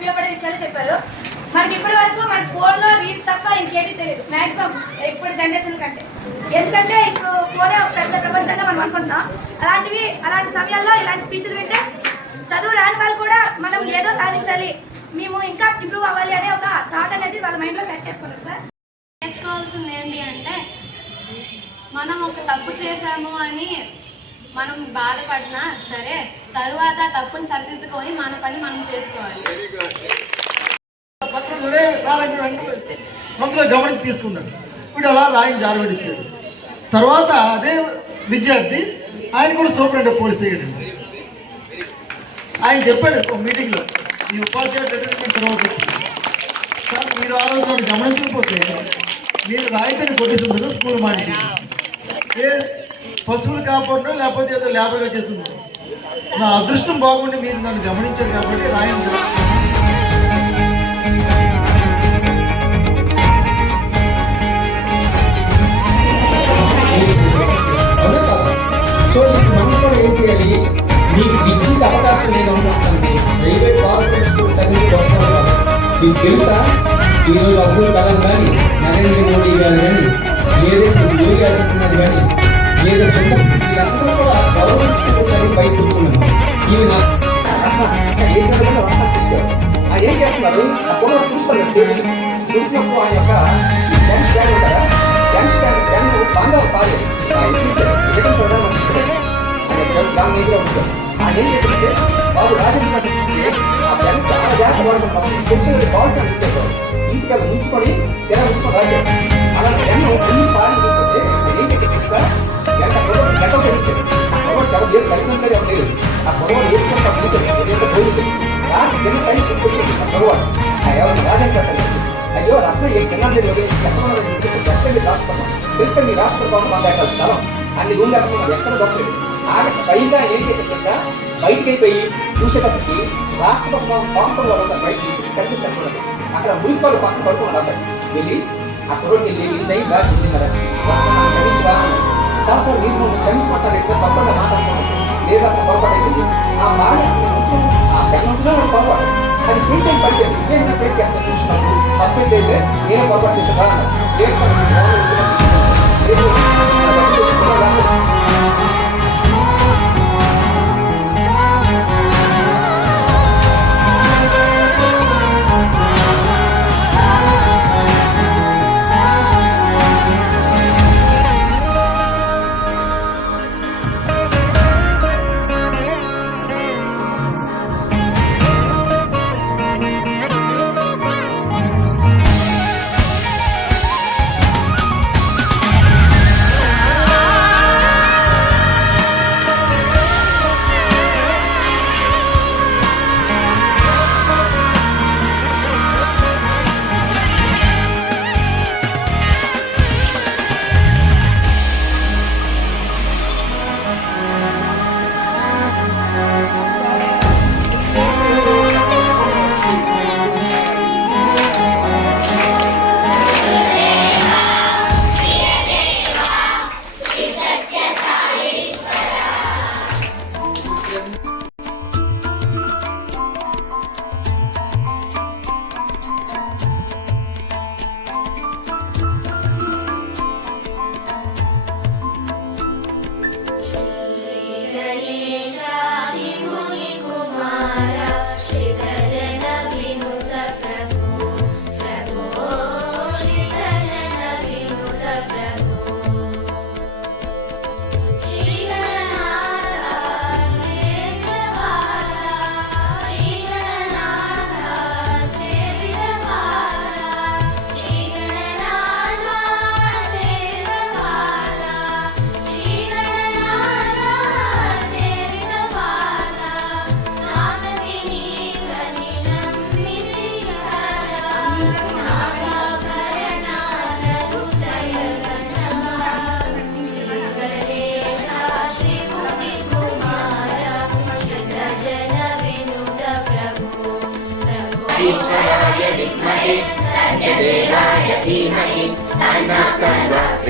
ఉపయోగపడే విషయాలు చెప్పారు. మనకి ఇప్పటి వరకు మన ఫోన్లో రీల్స్ తప్ప ఇంకేంటి తెలియదు మ్యాక్సిమం ఇప్పుడు జనరేషన్ కంటే. ఎందుకంటే ఇప్పుడు ఫోనే పెద్ద ప్రపంచంగా మనం అనుకుంటున్నాం. అలాంటి సమయాల్లో ఇలాంటి స్పీచ్లు వింటే చదువు రాని వాళ్ళు కూడా మనం ఏదో సాధించాలి, మేము ఇంకా ఇంప్రూవ్ అవ్వాలి అనే ఒక థాట్ అనేది వాళ్ళ మైండ్లో సెట్ చేసుకున్నారు సార్. నేర్చుకోవాల్సింది ఏంటి అంటే, మనం ఒక తప్పు చేసాము అని మనం బాధపడినా సరే తరువాత తప్పుని సరిదిద్దుకొని మన పని మనం చేసుకోవాలి. గమనించి తీసుకున్నాడు. ఇప్పుడు అలా ఆయన జారబడిచ్చాడు. తర్వాత అదే విద్యార్థి ఆయన కూడా సూపరింటెండెంట్ పోలీస్ అయ్యాడు. ఆయన చెప్పాడు మీటింగ్లో, ఈ ఉపాధ్యాయుడు రిటైర్మెంట్ తర్వాత సార్ మీరు ఆలోచన గమనించకపోతే మీరు రాయితీని కొట్టేసింది స్కూల్ మానికి పశువులు కాపాడడం లేకపోతే ఏదో లేబర్గా చేస్తుంది. నా అదృష్టం బాగుండి మీరు నన్ను గమనించారు కాబట్టి రాయండి. సో మనం కూడా ఏం చేయాలి, మీకు విద్యుత్ అవకాశం నేను అనుకుంటాను. రైల్వే కార్పొరేట్ స్కూల్ చదివి వస్తున్నారు. మీకు తెలుసా, ఈరోజు అబ్దుల్ కలాం కానీ నరేంద్ర మోడీ గారు కానీ ఏదైతే యోగి ఆదిత్యనాథ్ కానీ ఏదో వీళ్ళందరూ కూడా గౌరవించుకుంటారు బయట కూర్చున్నాను. ఇవి ఏం చేస్తున్నారు, ఆ ఫోటో చూస్తున్నారు. చూసినప్పుడు ఆయన యొక్క డ్యాన్స్ స్టాండ్ ఉంటారా, డ్యాన్స్ స్టాండ్ బాగా కాదు దాని మీద ఉంటుంది. ఆయన ఏం చేస్తుంటే బాబు రాజేంద్ర ఆ డ్యాన్స్ చాలా జాగ్రత్త పడుతుంది. బాగుంటుంది ఇంటికి వెళ్ళి ముంచుకొని తెర ముంచుకొని రాశారు. అలా జనం అన్ని పాలిపోతే ఏం చేస్తే గంట తెలిసేది కాబట్టి ఏ కలిపి లేదు. ఆ గొడవ వేసుకుంటే జన పై తీసుకొచ్చింది ఆ గొడవ ఎవరు రాజంటే అయ్యో రత్న ఏ కింద ఎక్కడ రాష్ట్రం తెలిస్తే మీ రాష్ట్ర భవనం 100 ఎకరాల స్థలం అన్ని రూమ్ లేకుండా ఎక్కడ దొరకలేదు. ఆమె స్వయంగా ఏం చేసేట బయటికి అయిపోయి చూసేటప్పటికి రాష్ట్ర పాపం వాళ్ళు బయటికి కనిపిస్తారు. అక్కడ మురిపాలు పక్కన పడుకున్నాడు. అబ్బాయి వెళ్ళి అక్కడ వెళ్ళి కదా సార్ మీరు క్షమించమంటారు సార్ తప్పకుండా మాట్లాడుతున్నాను లేదా పొరపాటు ఆ బాధ పొరపాటు అది చేతి పని చేస్తుంది. నేను పేరు చేస్తాను చూస్తున్నాను తప్పైతే నేను పొరపాటు చేస్తాను. ईश्वराय विद्महे संजदेवाय धीमहि तन्नः सर्वः